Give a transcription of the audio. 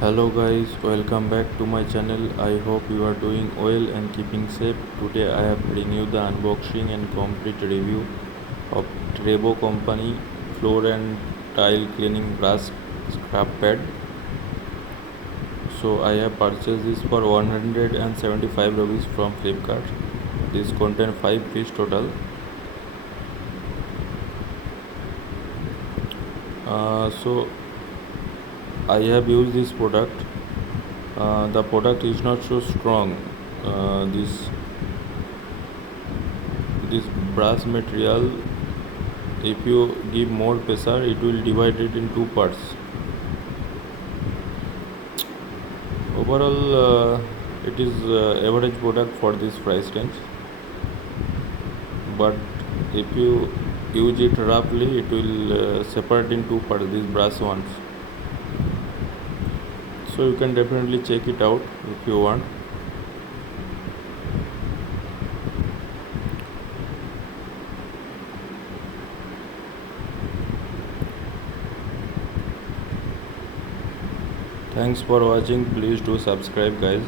Hello guys, welcome back to my channel. I hope you are doing well and keeping safe. Today I have bring you the unboxing and complete review of Trebbo company floor and tile cleaning brush scrub pad. So I have purchased this for 175 rupees from Flipkart. This contains 5 piece total. So I have used this product. The product is not so strong. This brass material, if you give more pressure, it will divide it in two parts. Overall, it is average product for this price range. But if you use it roughly, it will separate in two parts. These brass ones. So you can definitely check it out if you want. Thanks for watching. Please do subscribe, guys.